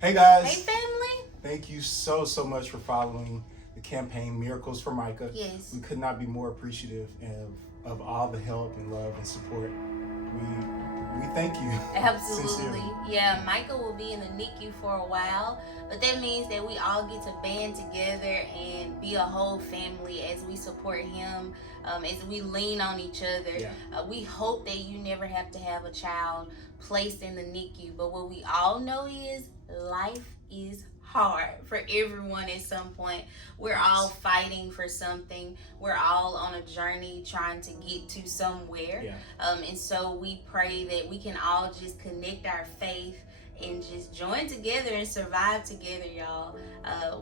Hey guys. Hey family. Thank you so much for following the campaign Miracles for Micah. Yes. We could not be more appreciative of all the help and love and support. We thank you. Absolutely. Sincerely. Yeah, Micah will be in the Nicu for a while, but that means that we all get to band together and be a whole family as we support him, as we lean on each other. Yeah. We hope that you never have to have a child placed in the Nicu, but what we all know is life is hard for everyone at some point. We're all fighting for something. We're all on a journey trying to get to somewhere. Yeah. And so we pray that we can all just connect our faith and just join together and survive together, y'all.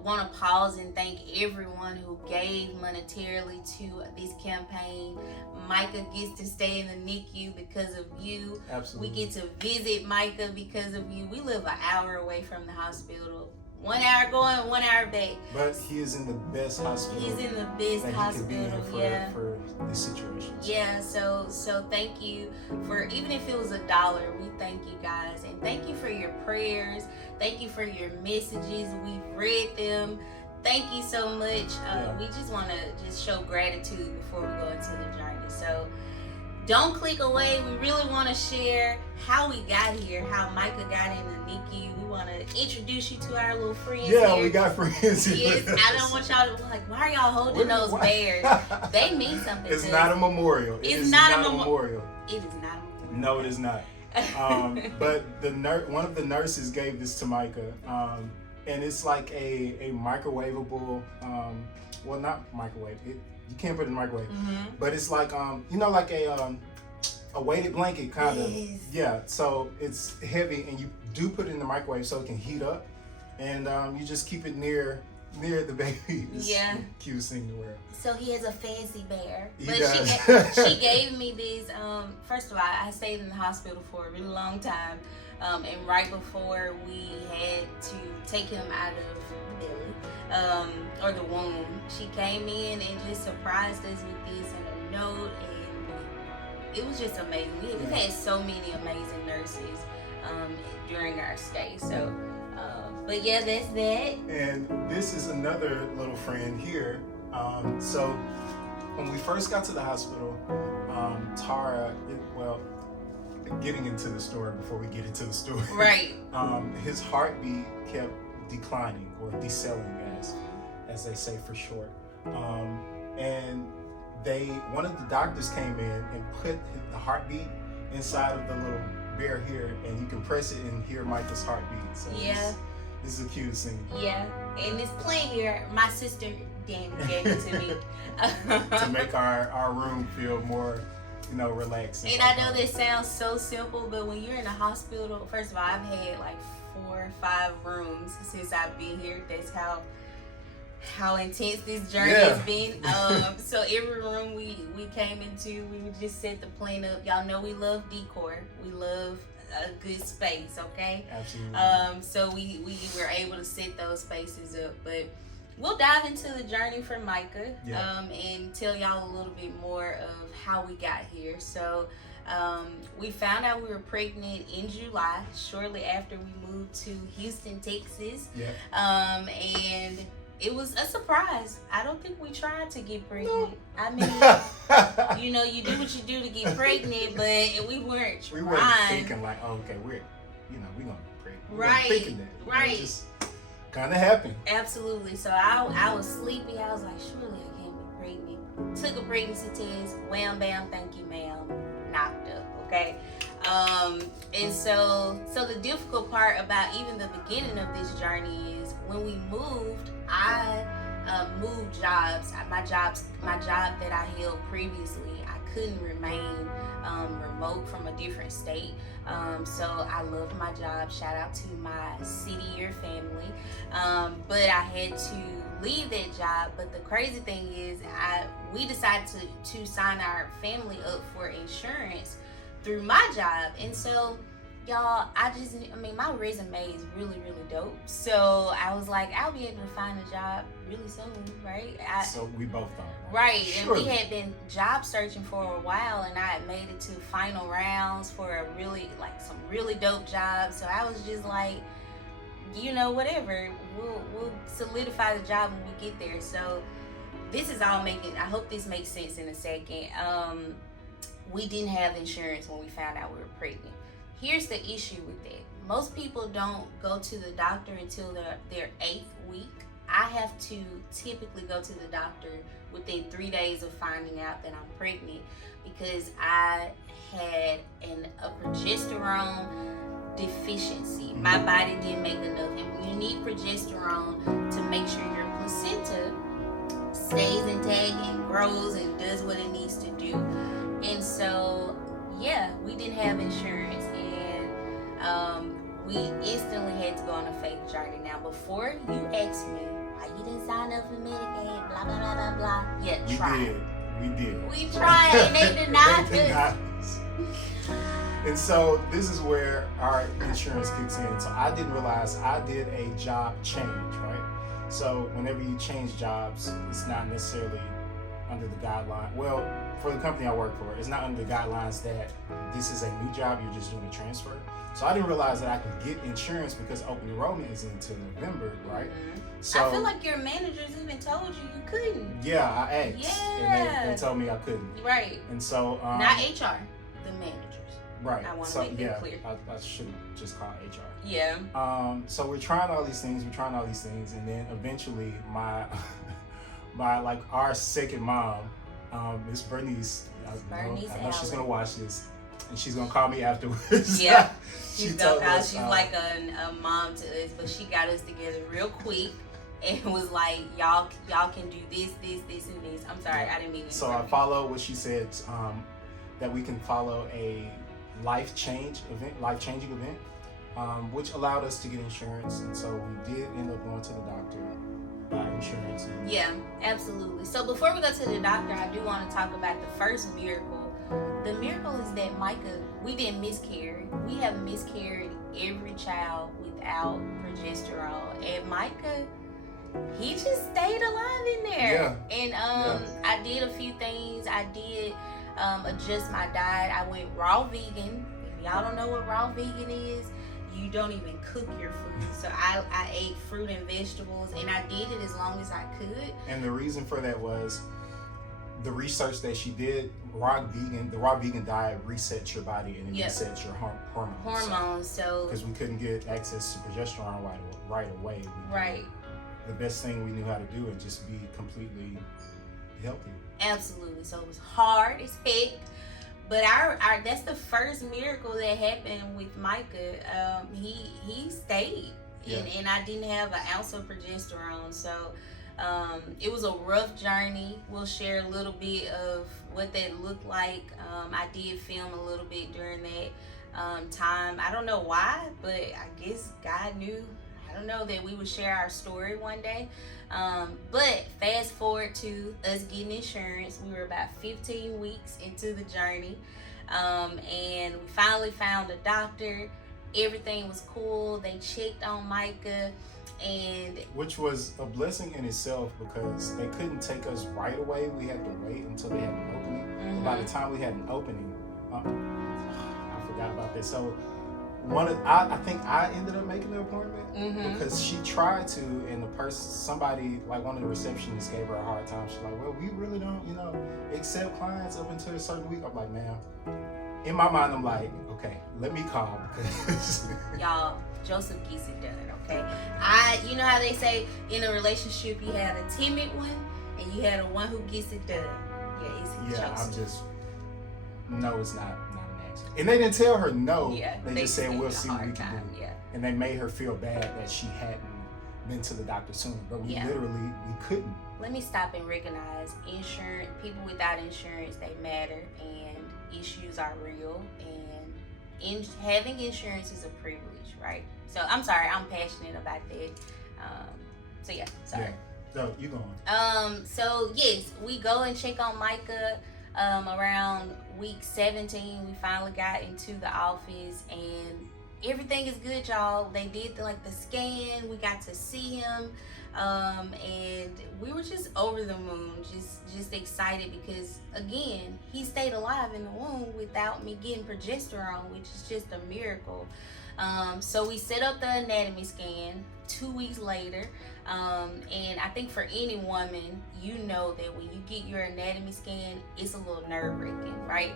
Want to pause and thank everyone who gave monetarily to this campaign. Micah gets to stay in the NICU because of you. Absolutely. We get to visit Micah because of you. We live an hour away from the hospital. 1 hour going, 1 hour back. But he is in the best hospital. He's in the best that hospital. He could be in for this situation. Yeah, so thank you for, even if it was $1, we thank you guys. And thank you for your prayers. Thank you for your messages. We've read them. Thank you so much. We just want to just show gratitude before we go into the journey. So don't click away. We really want to share how we got here, how Micah got in the NICU. We want to introduce you to our little friends Yeah, here. we got friends here. Yes, I don't want y'all to be like, why are y'all holding those bears? They mean something. It's to not us. a memorial. It's not a memorial. It is not a memorial. No, it is not. But one of the nurses gave this to Micah, and it's like a microwavable. Well, not microwave. You can't put it in the microwave, but it's like like a weighted blanket kind of. Yes. Yeah. So it's heavy, and you do put it in the microwave so it can heat up, and you just keep it near the baby. It's the cutest thing in the world. So he has a fancy bear. He But does. she gave me these. First of all, I stayed in the hospital for a really long time. And right before we had to take him out of the belly, or the womb, she came in and just surprised us with this and a note, and it was just amazing. We've had so many amazing nurses during our stay. So, but yeah, that's that. And this is another little friend here. So when we first got to the hospital, Tara, getting into the story before we get into the story. Right. His heartbeat kept declining or decelerating, as they say for short. And one of the doctors came in and put the heartbeat inside of the little bear here, and you can press it and hear Micah's heartbeat. So this is the cutest thing. Yeah, and this plant here, my sister Danny gave it to me to make our room feel more, relaxed. And I know this sounds so simple, but when you're in a hospital, first of all, I've had like 4 or 5 rooms since I've been here. That's how intense this journey has been. So every room we came into, we would just set the plant up. Y'all know we love decor. We love a good space, okay? Absolutely. So we were able to set those spaces up, but we'll dive into the journey for Micah, and tell y'all a little bit more of how we got here. So we found out we were pregnant in July, shortly after we moved to Houston, Texas. And it was a surprise. I don't think we tried to get pregnant. No. I mean, you do what you do to get pregnant, but we weren't trying. We weren't thinking like, okay, we're gonna be pregnant. We weren't thinking that. Right. It just kind of happened. Absolutely. So I was sleepy. I was like, surely I can't be pregnant. Took a pregnancy test. Wham, bam, thank you, ma'am. Knocked up. Okay. And so the difficult part about even the beginning of this journey is when we moved, I moved jobs. My job that I held previously, I couldn't remain remote from a different state. So I loved my job. Shout out to my city year family. But I had to leave that job. But the crazy thing is, we decided to sign our family up for insurance through my job. And so, y'all, my resume is really, really dope. So I was like, I'll be able to find a job really soon, right? So we both thought. Right, Surely. And we had been job searching for a while, and I had made it to final rounds for some really dope jobs. So I was just like, whatever. We'll solidify the job when we get there. So this is all making. I hope this makes sense in a second. We didn't have insurance when we found out we were pregnant. Here's the issue with that. Most people don't go to the doctor until their 8th week. I have to typically go to the doctor within 3 days of finding out that I'm pregnant because I had a progesterone deficiency. My body didn't make enough, and you need progesterone to make sure your placenta stays intact and grows and does what it needs to do. And so, yeah, we didn't have insurance, and we instantly had to go on a faith journey. Now, before you ask me why you didn't sign up for Medicaid, blah blah blah blah blah, yeah, try. We did. We tried, and they denied us. And so this is where our insurance kicks in. So I didn't realize I did a job change, right? So whenever you change jobs, it's not necessarily under the guideline. Well, for the company I work for, it's not under the guidelines that this is a new job, you're just doing a transfer. So I didn't realize that I could get insurance because open enrollment is until November, right? Mm-hmm. So I feel like your managers even told you couldn't. Yeah, I asked. Yeah. And they told me I couldn't. Right. And so not HR, the managers. Right. I want to make that clear. I should have just called HR. Yeah. So we're trying all these things, and then eventually my our second mom, Miss Bernice, I know she's gonna watch this, and she's gonna call me afterwards. Yeah. She's like a mom to us, but she got us together real quick and was like, y'all can do this, and this. I'm sorry, I didn't mean to. So I follow what she said, that we can follow a life-changing event, which allowed us to get insurance, and so we did end up going to the doctor by insurance. Yeah, absolutely. So before we go to the doctor, I do want to talk about the first miracle. The miracle is that Micah, we didn't miscarry. We have miscarried every child without progesterone, and Micah, he just stayed alive in there. Yeah. And I did a few things. I did adjust my diet. I went raw vegan. If y'all don't know what raw vegan is, you don't even cook your food. So I ate fruit and vegetables, and I did it as long as I could. And the reason for that was the research that she did. The raw vegan diet resets your body and it resets your hormones. So because we couldn't get access to progesterone right away. Right. The best thing we knew how to do is just be completely healthy. Absolutely. So it was hard as heck. But our that's the first miracle that happened with Micah. He stayed, and I didn't have an ounce of progesterone. So it was a rough journey. We'll share a little bit of what that looked like. I did film a little bit during that time. I don't know why, but I guess God knew. I don't know, that we would share our story one day. But fast forward to us getting insurance. We were about 15 weeks into the journey, and we finally found a doctor. Everything was cool. They checked on Micah, and which was a blessing in itself because they couldn't take us right away. We had to wait until they had an opening. And by the time we had an opening, I forgot about this. So I think I ended up making the appointment because she tried to, and somebody like one of the receptionists gave her a hard time. She's like, well, we really don't, accept clients up until a certain week. I'm like, ma'am, in my mind, I'm like, okay, let me call because y'all, Joseph gets it done, okay? You know how they say in a relationship you have a timid one and you have the one who gets it done. Yeah, it's Joseph. No, it's not. And they didn't tell her no. Yeah, they just said we'll see what we can do. Yeah. And they made her feel bad that she hadn't been to the doctor sooner. But we couldn't. Let me stop and recognize insurance. People without insurance, they matter, and issues are real. And having insurance is a privilege, right? So I'm sorry, I'm passionate about that. Sorry. Yeah. So you go on. So yes, we go and check on Micah. Around week 17, we finally got into the office, and everything is good, y'all. They did the scan. We got to see him, and we were just over the moon, just excited because again, he stayed alive in the womb without me getting progesterone, which is just a miracle. So we set up the anatomy scan 2 weeks later. And I think for any woman, you know that when you get your anatomy scan, it's a little nerve-wracking, right?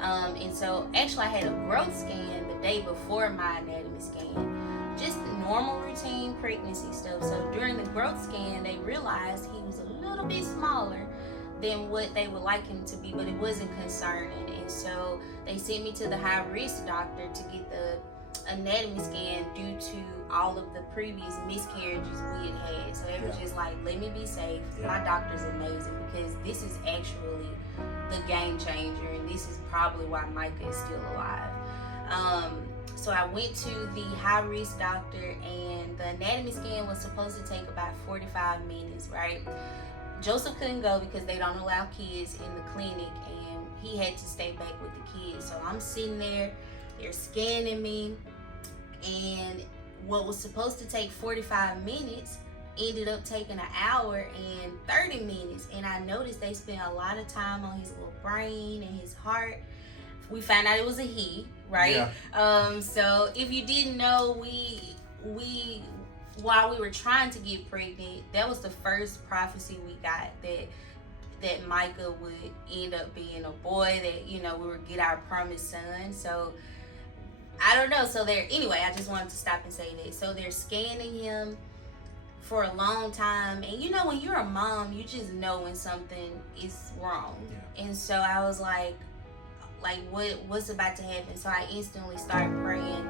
And so actually I had a growth scan the day before my anatomy scan, just normal routine pregnancy stuff. So during the growth scan, they realized he was a little bit smaller than what they would like him to be, but it wasn't concerning. And so they sent me to the high-risk doctor to get the anatomy scan due to all of the previous miscarriages we had. So they were just like, let me be safe. My doctor's amazing, because this is actually the game changer, and this is probably why Micah is still alive. So I went to the high risk doctor, and the anatomy scan was supposed to take about 45 minutes, right? Joseph couldn't go because they don't allow kids in the clinic, and he had to stay back with the kids. So I'm sitting there, they're scanning me, and what was supposed to take 45 minutes ended up taking an hour and 30 minutes. And I noticed they spent a lot of time on his little brain and his heart. We found out it was a he, right? Yeah. So if you didn't know, we while we were trying to get pregnant, that was the first prophecy we got, that Micah would end up being a boy, that, you know, we would get our promised son. So I don't know. So anyway, I just wanted to stop and say that. So they're scanning him for a long time. And you know, when you're a mom, you just know when something is wrong. Yeah. And so I was like what's about to happen? So I instantly started praying.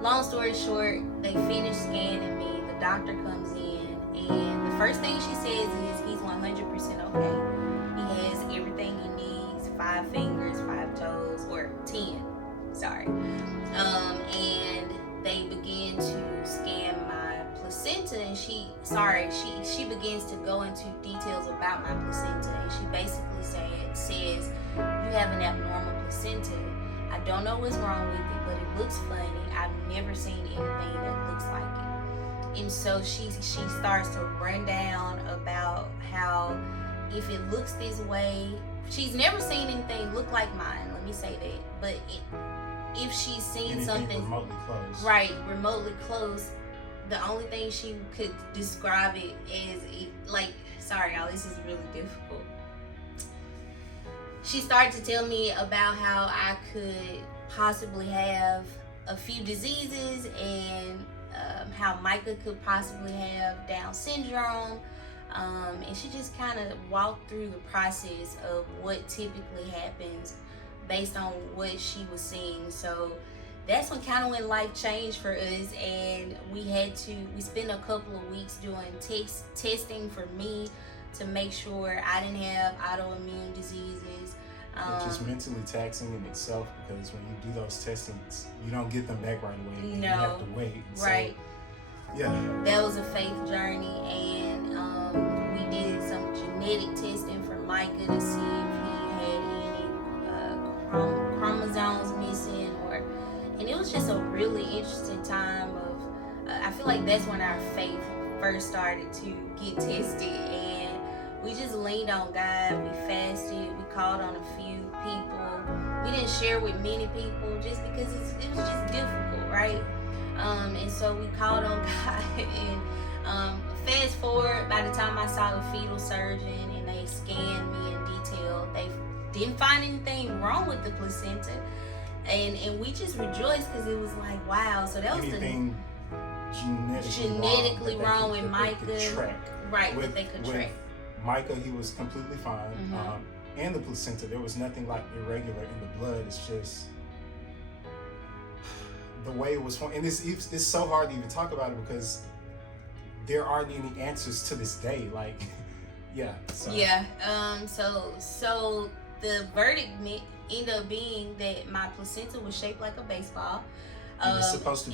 Long story short, they finish scanning me. The doctor comes in, and the first thing she says is he's 100% okay. He has everything he needs, 5 fingers, 5 toes, or 10. Sorry. And they begin to scan my placenta, and she begins to go into details about my placenta, and she basically says you have an abnormal placenta. I don't know what's wrong with it, but it looks funny. I've never seen anything that looks like it. And so she starts to run down about how if it looks this way, she's never seen anything look like mine, let me say that, but if she's seen anything something remotely close, right, remotely close, the only thing she could describe it as, sorry y'all, this is really difficult. She started to tell me about how I could possibly have a few diseases, and how Micah could possibly have Down syndrome. And she just kind of walked through the process of what typically happens based on what she was seeing. So that's when life changed for us, and we spent a couple of weeks doing testing for me to make sure I didn't have autoimmune diseases. Which is mentally taxing in itself, because when you do those testings, you don't get them back right away. No. You have to wait. Right. So, yeah. That was a faith journey, and we did some genetic testing for Micah to see if he had any chromosomes missing, and it was just a really interesting time of, I feel like that's when our faith first started to get tested, and we just leaned on God. We fasted, we called on a few people. We didn't share with many people just because it was just difficult, right? And so we called on God, and fast forward, by the time I saw the fetal surgeon and they scanned me in detail, they didn't find anything wrong with the placenta. And we just rejoiced, because it was like, wow. So that was anything genetically wrong with Micah. Right, that they could track. Micah, he was completely fine. Mm-hmm. And the placenta, there was nothing like irregular in the blood. It's just the way it was formed. And it's so hard to even talk about it, because there aren't any answers to this day. Like, yeah. So. Yeah. So the verdict ended up being that my placenta was shaped like a baseball. And it's supposed to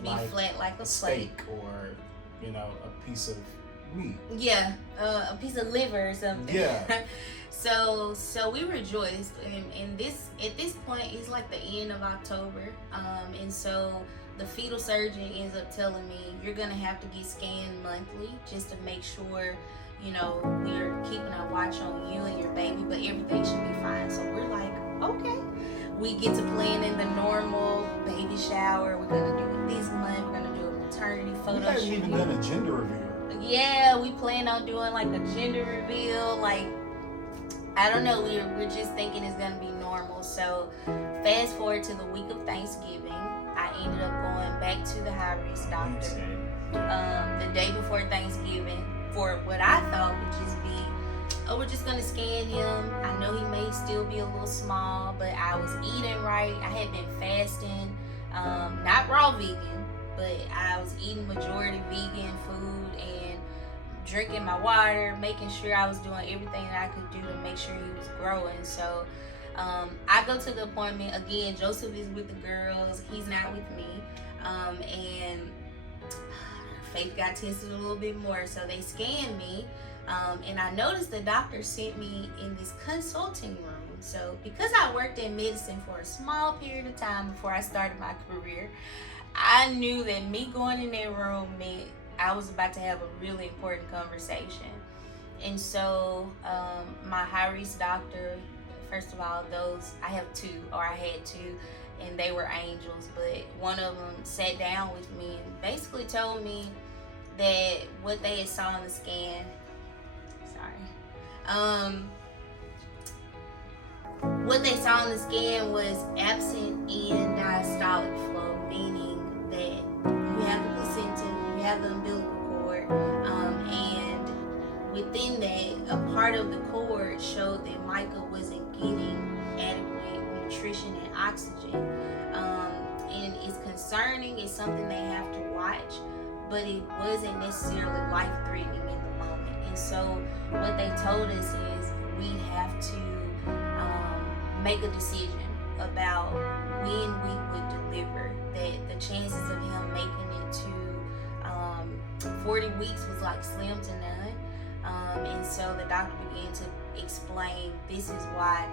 be flat like a steak, or, you know, a piece of meat. Yeah, a piece of liver or something. Yeah. So we rejoiced, and at this point it's like the end of October, and so the fetal surgeon ends up telling me, you're gonna have to get scanned monthly just to make sure, you know, we're keeping a watch on you and your baby, but everything should be fine. So we're like, okay. we get to plan in the normal baby shower. We're gonna do it this month. We're gonna do a maternity photo We haven't shoot. even done a gender reveal. Yeah, we plan on doing like a gender reveal. Like, I don't know. We're just thinking it's gonna be normal. So, fast forward to the week of Thanksgiving, I ended up going back to the high risk doctor the day before Thanksgiving for what I thought would just be, oh, we're just gonna scan him. I know he may still be a little small, but I was eating right. I had been fasting, not raw vegan, but I was eating majority vegan food and drinking my water, making sure I was doing everything that I could do to make sure he was growing. So I go to the appointment. Again, Joseph is with the girls. He's not with me. And Faith got tested a little bit more. So they scanned me. And I noticed the doctor sent me in this consulting room. So because I worked in medicine for a small period of time before I started my career, I knew that me going in that room meant I was about to have a really important conversation. And so my high risk doctor, first of all, I have two, or I had two, and they were angels, but one of them sat down with me and basically told me that what they had saw in the scan, what they saw in the scan was absent end diastolic flow, meaning that you have the placenta, you have the umbilical cord, and within that, a part of the cord showed that Micah wasn't getting adequate nutrition and oxygen. And it's concerning, it's something they have to watch, but it wasn't necessarily life-threatening in the moment. And so what they told us is we have to make a decision about when we would deliver, that the chances of him making it to 40 weeks was like slim to none. And so the doctor began to explain this is why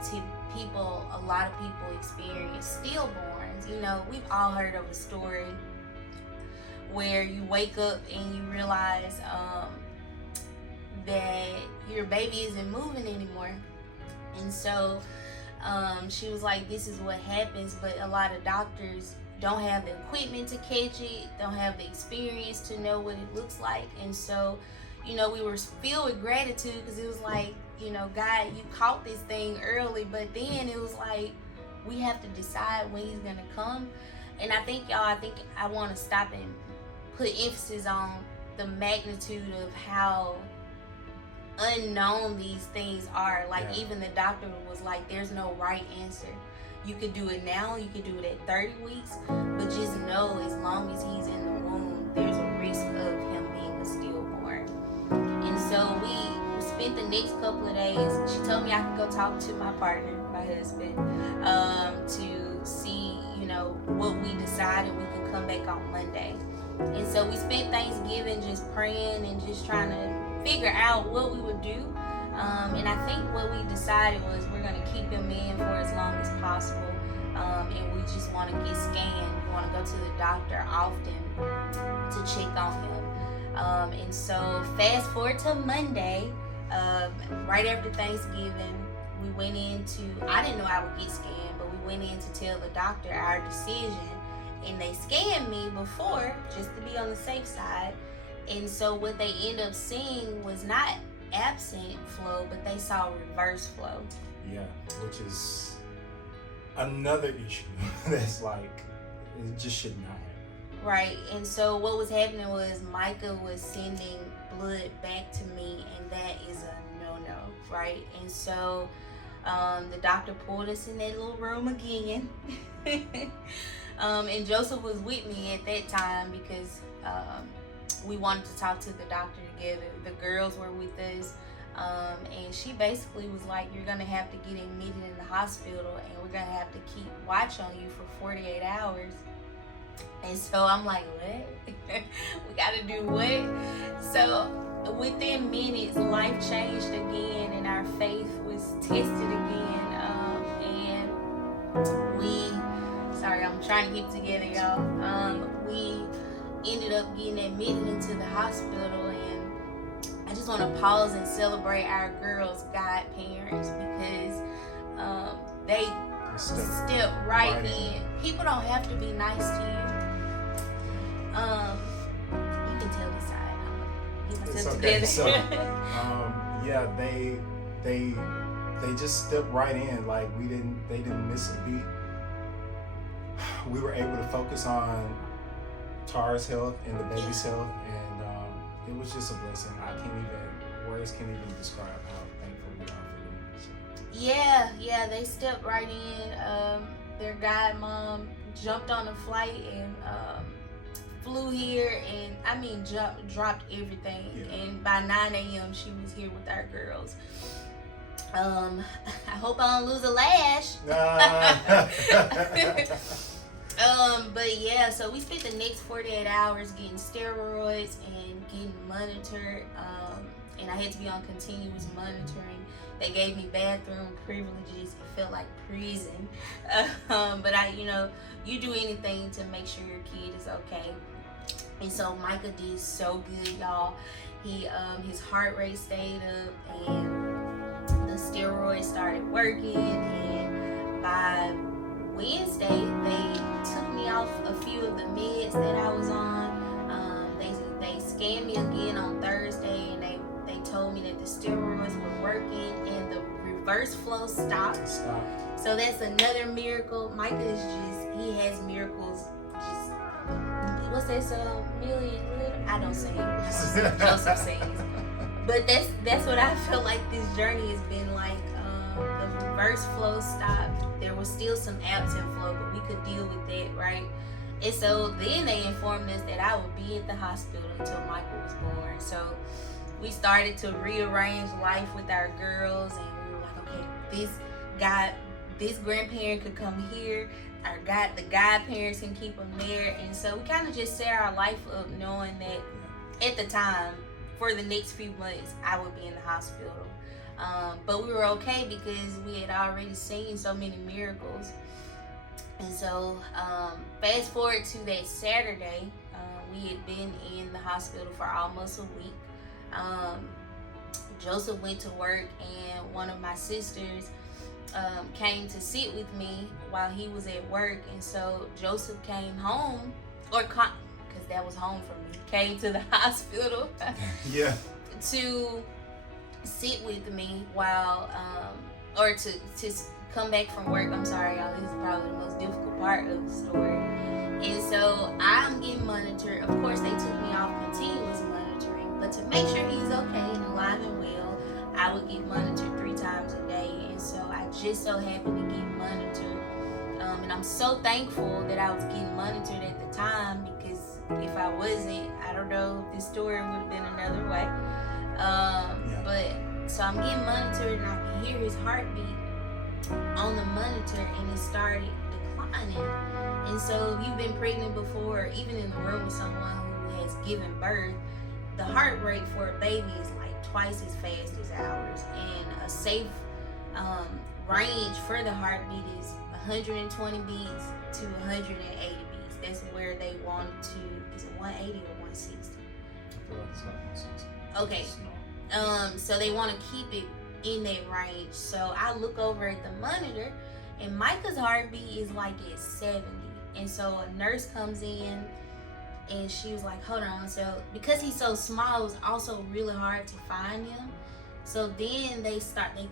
a lot of people experience stillborns. You know, we've all heard of a story where you wake up and you realize that your baby isn't moving anymore. And so she was like, this is what happens, but a lot of doctors don't have the equipment to catch it, don't have the experience to know what it looks like. And so, you know, we were filled with gratitude because it was like, you know, God, you caught this thing early, but then it was like, we have to decide when he's gonna come. And I think I want to stop and put emphasis on the magnitude of how unknown these things are. Like, even the doctor was like, there's no right answer. You could do it now, you could do it at 30 weeks, but just know as long as he's in the womb, there's a risk of him being a stillborn. And so we spent the next couple of days, she told me I could go talk to my partner, my husband, to see, you know, what we decided. We could come back on Monday. And so we spent Thanksgiving just praying and just trying to figure out what we would do. And I think what we decided was we're going to keep him in for as long as possible. And we just want to get scanned. We want to go to the doctor often to check on him. And so fast forward to Monday, right after Thanksgiving, we went I didn't know I would get scanned, but we went in to tell the doctor our decision. And they scanned me before, just to be on the safe side. And so what they end up seeing was not absent flow, but they saw reverse flow. Yeah, which is another issue that's like, it just should not happen. Right. And so what was happening was Micah was sending blood back to me, and that is a no-no, right? And so the doctor pulled us in that little room again. And Joseph was with me at that time because we wanted to talk to the doctor together. The girls were with us, and she basically was like, you're going to have to get admitted in the hospital, and we're going to have to keep watch on you for 48 hours. And so I'm like, what? We got to do what? So within minutes, life changed again, and our faith was tested again. Sorry, I'm trying to keep it together, y'all. We ended up getting admitted into the hospital, and I just want to pause and celebrate our girls' godparents because they step right in. People don't have to be nice to you. You can tell this side. I'm gonna get myself together. So, yeah, they just stepped right in. Like they didn't miss a beat. We were able to focus on Tara's health and the baby's health, and it was just a blessing. Words can't even describe how thankful we are for them. So. Yeah, they stepped right in. Their godmom jumped on a flight and flew here, and dropped everything. Yeah. And by 9 a.m. she was here with our girls. I hope I don't lose a lash. But yeah, so we spent the next 48 hours getting steroids and getting monitored. And I had to be on continuous monitoring. They gave me bathroom privileges. It felt like prison. But you do anything to make sure your kid is okay. And so Micah did so good, y'all. His heart rate stayed up, and the steroids started working. And by Wednesday, they took me off a few of the meds that I was on. They scanned me again on Thursday, and they told me that the steroids were working and the reverse flow stopped. So that's another miracle. Micah is he has miracles. Just what's that song? Million little. I don't sing. Joseph sings. But that's what I feel like this journey has been like. The reverse flow stopped. There was still some absent flow, but we could deal with that, right? And so then they informed us that I would be at the hospital until Michael was born. So we started to rearrange life with our girls, and we were like, okay, this grandparent could come here. The godparents can keep them there. And so we kind of just set our life up knowing that at the time, for the next few months, I would be in the hospital. But we were okay because we had already seen so many miracles. And so fast forward to that Saturday, we had been in the hospital for almost a week. Joseph went to work, and one of my sisters came to sit with me while he was at work. And so Joseph came home, because that was home for me, came to the hospital yeah, to sit with me while to come back from work. I'm sorry, y'all, this is probably the most difficult part of the story. And so I'm getting monitored. Of course, they took me off continuous monitoring, but to make sure he's okay and alive and well, I would get monitored 3 times a day. And so I just so happened to get monitored, and I'm so thankful that I was getting monitored at the time, because if I wasn't, I don't know if this story would have been another way. But so I'm getting monitored, and I can hear his heartbeat on the monitor, and it started declining. And so if you've been pregnant before, or even in the room with someone who has given birth, the heart rate for a baby is like twice as fast as ours, and a safe range for the heartbeat is 120 beats to 180 beats. That's where they want to. Is it 180 or 160? I feel like it's like 160. Okay. So they want to keep it in that range. So I look over at the monitor, and Micah's heartbeat is like at 70. And so a nurse comes in, and she was like, hold on. So because he's so small, it was also really hard to find him. So then they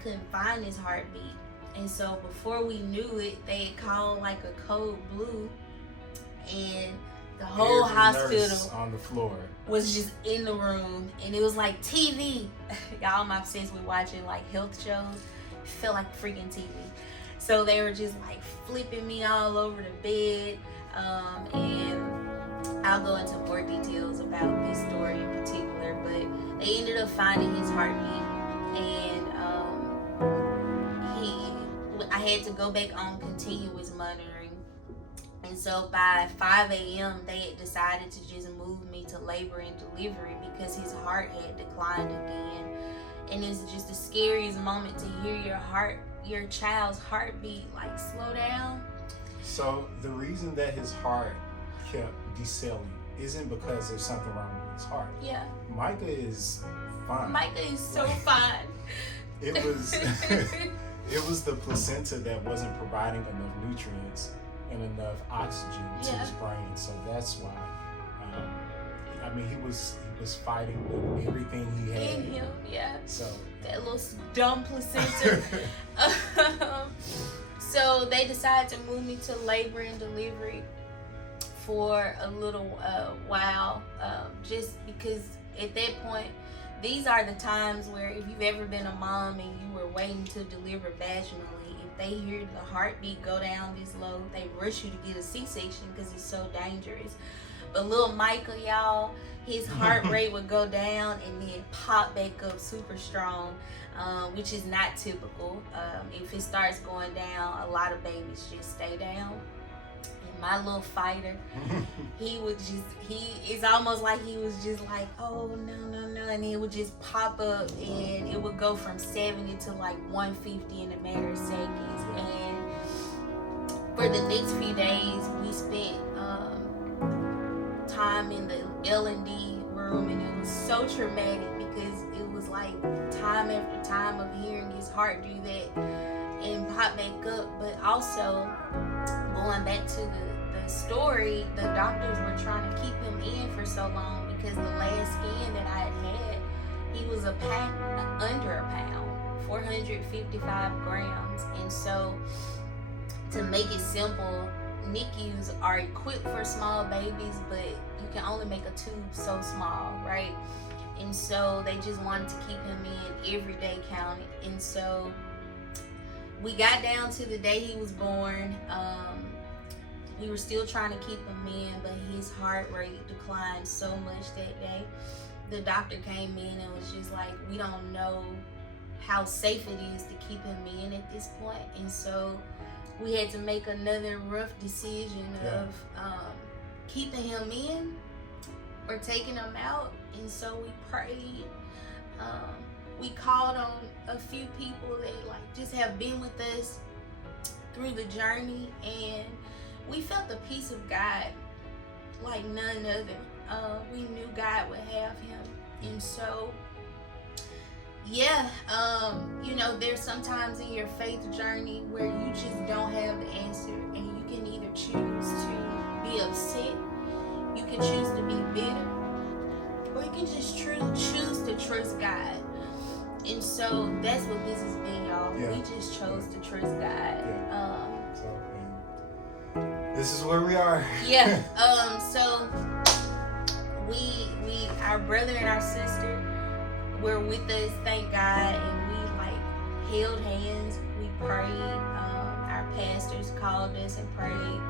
couldn't find his heartbeat. And so before we knew it, they had called like a code blue, and the whole hospital on the floor was just in the room, and it was like TV. Y'all, I'm obsessed with watching like health shows. It felt like freaking TV. So they were just like flipping me all over the bed, and I'll go into more details about this story in particular, but they ended up finding his heartbeat, and I had to go back on continuous monitoring. And so by 5 a.m., they had decided to just move me to labor and delivery because his heart had declined again. And it's just the scariest moment to hear your child's heartbeat like slow down. So the reason that his heart kept decelerating isn't because there's something wrong with his heart. Yeah. Micah is fine. Micah is so fine. It was It was the placenta that wasn't providing enough nutrients and enough oxygen to his brain, so that's why. I mean, he was fighting with everything he had in him. Yeah. So that little dumb placenta. So they decided to move me to labor and delivery for a little while, just because at that point, these are the times where if you've ever been a mom and you were waiting to deliver vaginally, if they hear the heartbeat go down this low, they rush you to get a C-section because it's so dangerous. But little Micah, y'all, his heart rate would go down and then pop back up super strong, which is not typical. If it starts going down, a lot of babies just stay down. My little fighter, it's almost like he was just like, oh no, and it would just pop up and it would go from 70 to like 150 in a matter of seconds. And for the next few days, we spent time in the L&D room, and it was so traumatic because it was like time after time of hearing his heart do that and pop back up. But also, going back to the story, the doctors were trying to keep him in for so long because the last scan that I had, he was under a pound, 455 grams. And so, to make it simple, NICUs are equipped for small babies, but you can only make a tube so small, right? And so they just wanted to keep him in. Every day counted. And so we got down to the day he was born. We were still trying to keep him in, but his heart rate declined so much that day. The doctor came in and was just like, we don't know how safe it is to keep him in at this point. And so we had to make another rough decision of keeping him in or taking him out. And so we prayed. We called on a few people that like just have been with us through the journey, and we felt the peace of God like none other. We knew God would have him. And so, you know, there's sometimes in your faith journey where you just don't have the answer, and you can either choose to be upset, you can choose to be bitter, or you can just choose to trust God. And so that's what this has been, y'all. Yeah. We just chose to trust God. This is where we are. So our brother and our sister were with us, thank God, and we like held hands, we prayed. Our pastors called us and prayed.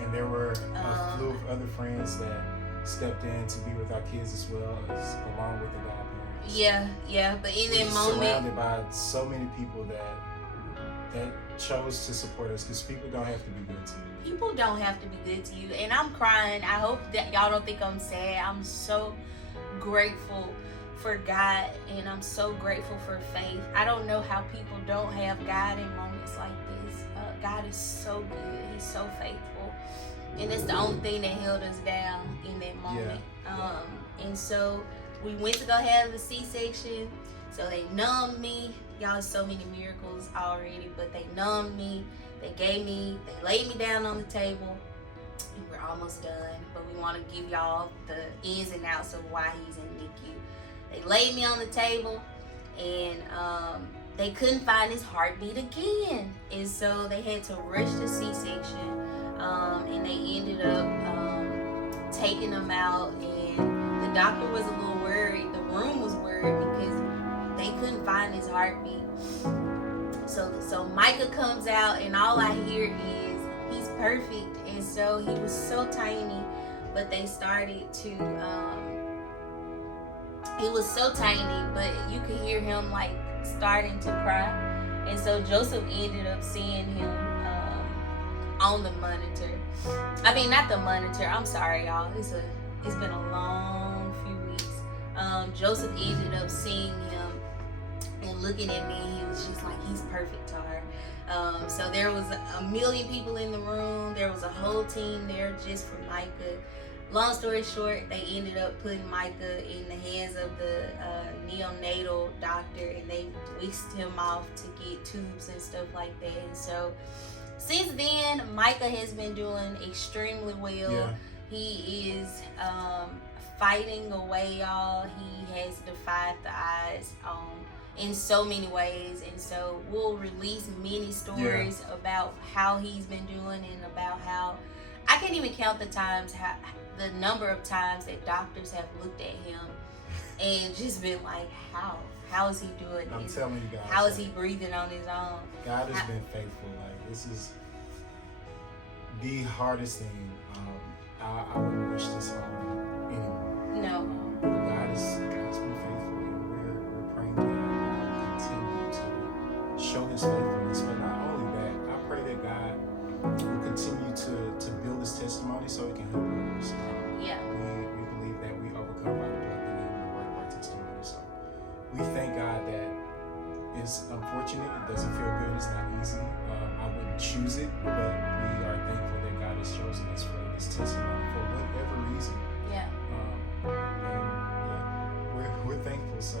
And there were a few other friends that stepped in to be with our kids as well, as along with the godparents. But in that moment, surrounded by so many people that chose to support us, because people don't have to be good to you. People don't have to be good to you. And I'm crying. I hope that y'all don't think I'm sad. I'm so grateful for God, and I'm so grateful for faith. I don't know how people don't have God in moments like this. God is so good. He's so faithful. And it's the only thing that held us down in that moment. And so we went to go have the C-section. So they numbed me. Y'all, so many miracles already, but they numbed me. They laid me down on the table. We're almost done, but we want to give y'all the ins and outs of why he's in NICU. They laid me on the table, and they couldn't find his heartbeat again. And so they had to rush the C-section, and they ended up taking him out. And the doctor was a little worried. The room was worried because they couldn't find his heartbeat. So Micah comes out, and all I hear is he's perfect. And so he was so tiny, but they started to he was so tiny, but you could hear him like starting to cry. And so Joseph ended up seeing him on the monitor. I mean, not the monitor, I'm sorry y'all, it's been a long few weeks. Joseph ended up seeing him and looking at me. He was just like, he's perfect to her. So there was a million people in the room. There was a whole team there just for Micah. long story short, they ended up putting Micah in the hands of the neonatal doctor, and they whisked him off to get tubes and stuff like that. And so since then, Micah has been doing extremely well. Yeah. He is fighting away, y'all. He has defied the odds in so many ways, and so we'll release many stories about how he's been doing, and about how I can't even count the number of times that doctors have looked at him and just been like, how is he doing I'm this? telling you guys. How is he breathing on his own? God has been faithful. Like, this is the hardest thing. I wouldn't wish this on anyone. No. God's been faithful, and we're praying that God will continue to show His faithfulness. But not only that, I pray that God will continue to build His testimony so it can help others. Yeah. We believe that we overcome by the blood, the name, and the word of our testimony. So we thank God that it's unfortunate. It doesn't feel good. It's not easy. I wouldn't choose it, but we are thankful that God has chosen us for this testimony for whatever reason. Yeah. We're thankful. So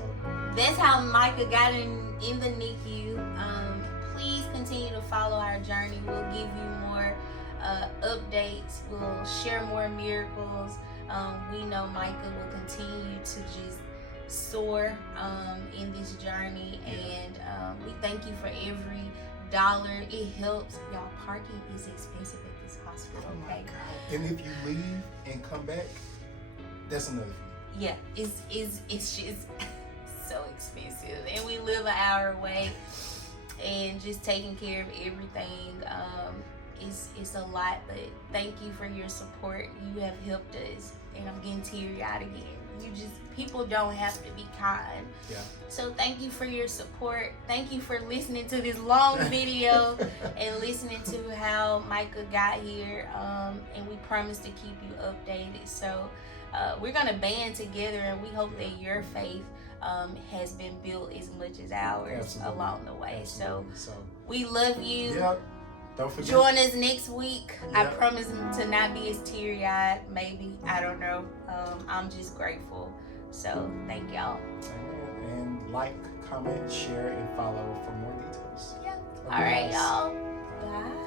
that's how Micah got in the NICU. Please continue to follow our journey. We'll give you more updates. We'll share more miracles. We know Micah will continue to just soar in this journey, and we thank you for every dollar. It helps. Y'all, parking is expensive at this hospital. oh my Okay. God. And if you leave and come back, that's another fee. Yeah, it's just so expensive, and we live an hour away, and just taking care of everything it's a lot. But thank you for your support. You have helped us, and I'm getting teary-eyed again. People don't have to be kind. Yeah. So thank you for your support. Thank you for listening to this long video and listening to how Micah got here. And we promise to keep you updated. So we're gonna band together, and we hope that your faith has been built as much as ours. Absolutely. along the way. Absolutely. So we love you. Yep. Don't forget. Join us next week. I Yep. promise to not be as teary-eyed. Maybe, I don't know. I'm just grateful. So thank y'all. Amen. And like, comment, share, and follow for more details. Yeah. Love All you right, guys. y'all. Bye. Bye.